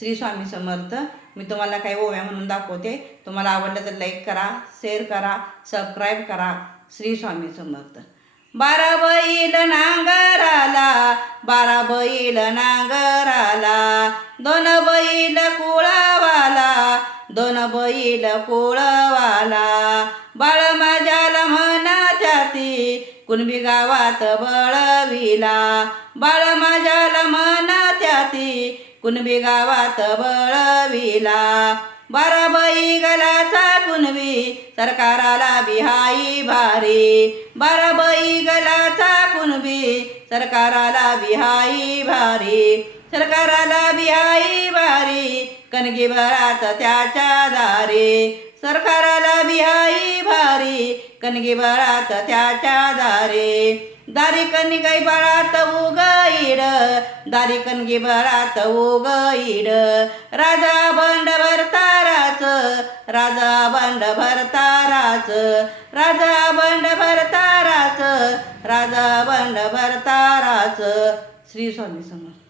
श्री स्वामी समर्थ. मी तुम्हाला काही ओव्या म्हणून दाखवते. तुम्हाला आवडलं तर लाईक करा, शेअर करा, सबस्क्राईब करा. श्री स्वामी समर्थ. 12 बैल नांगराला, 12 बैल नांगराला, 2 बैल कुळवाला, 2 बैल कुळवाला. बाळ माझ्याला म्हणात्याती, कुणबी गावात बळविला. बाळ माझ्याला म्हणात्याती, कुणबी गावात बळविला. 12 बैलाचा कुणबी, सरकाराला बिहाई भारी. 12 बैलाचा कुणबी, सरकाराला बिहाई भारी. सरकाराला बिहाई भारी, कणगी भरात त्याच्या दारी. सरकाराला बिहाई भारी, कणगी भरात त्याच्या दारी. दारी कणगी भरात उगईड, दारी कणगी भरात उगईड. राजा बंड भरताराच, राजा बंड भरताराच, राजा बंड भरताराच, राजा बंड भरताराच. श्री स्वामी समर्थ.